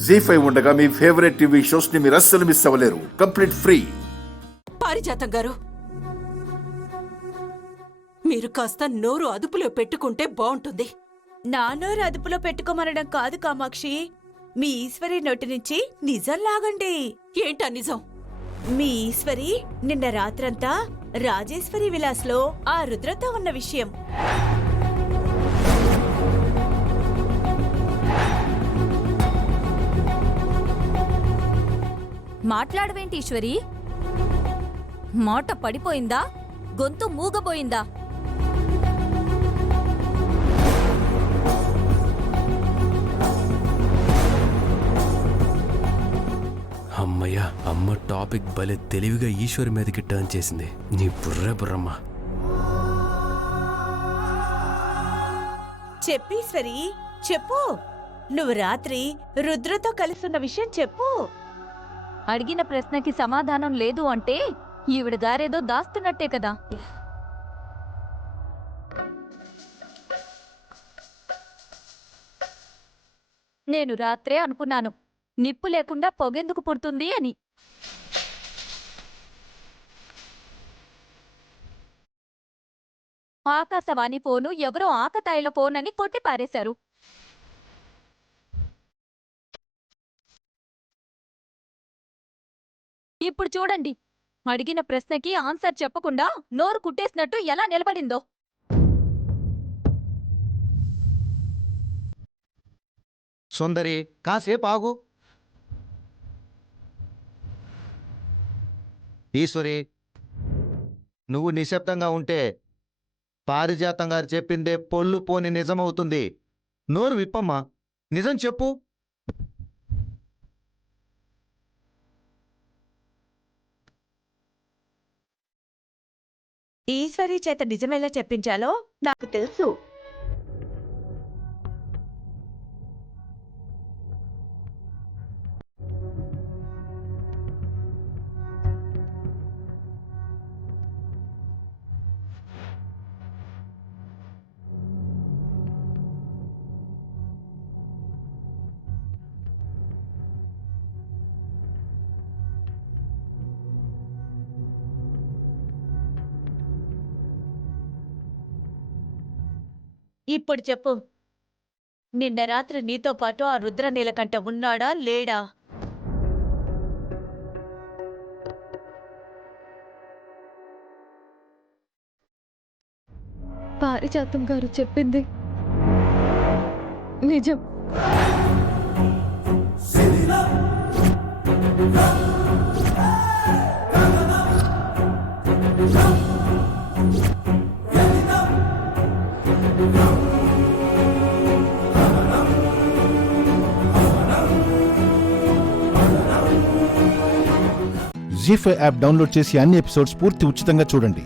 జీ5 ఉండగా మీ favourite TV shows ని మీరు అస్సలు మిస్ అవ్వలేరు. Complete free. పారిజాతం గారు, మీరు కాస్త నోరు అదుపులో పెట్టుకుంటే బాగుంటుంది. నా నోరు అదుపులో పెట్టుకోమనడం కాదు కామాక్షి, మీ ఈశ్వరి నోటి నుంచి నిజం లాగండి. ఏంటా నిజం? మీ ఈశ్వరి నిన్న రాత్రంతా రాజేశ్వరి విలాస్లో ఆ రుద్రతో ఉన్న విషయం. మాట్లాడవేంటి ఈశ్వరి? మాట పడిపోయిందా? గొంతు మూగబోయిందా? అమ్మయ్యా, అమ్మ టాపిక్ భలే తెలివిగా ఈశ్వరి మీదకి టర్న్ చేసింది. నీ బుర్రమ్మ. చెప్పీశ్వరి చెప్పు, నువ్వు రాత్రి రుద్రతో కలిసున్న విషయం చెప్పు. అడిగిన ప్రశ్నకి సమాధానం లేదు అంటే ఈవిడ గారేదో దాస్తున్నట్టే కదా. నేను రాత్రే అనుకున్నాను, నిప్పు లేకుండా పొగెందుకు పుడుతుంది అని. ఆకాశవాణి ఫోను ఎవరో ఆకతాయిల ఫోన్ అని కొట్టి పారేశారు. ఇప్పుడు చూడండి, అడిగిన ప్రశ్నకి ఆన్సర్ చెప్పకుండా నోరు కుట్టేసినట్టు ఎలా నిలబడిందో. సుందరి, కాసేపు ఆగు. ఈశ్వరి, నువ్వు నిశ్శబ్దంగా ఉంటే పారిజాతం గారు చెప్పిందే పొల్లు పోని నిజమవుతుంది. నోరు విప్పమ్మా, నిజం చెప్పు. ఈశ్వరి చేత నిజమేలా చెప్పించాలో నాకు తెలుసు. ఇప్పుడు చెప్పు, నిన్న రాత్రి నీతో పాటు ఆ రుద్ర నీలకంఠ ఉన్నాడా లేడా? పారిజాతం గారు చెప్పింది నిజం. జీ5 యాప్ డౌన్లోడ్ చేసి అన్ని ఎపిసోడ్స్ పూర్తి ఉచితంగా చూడండి.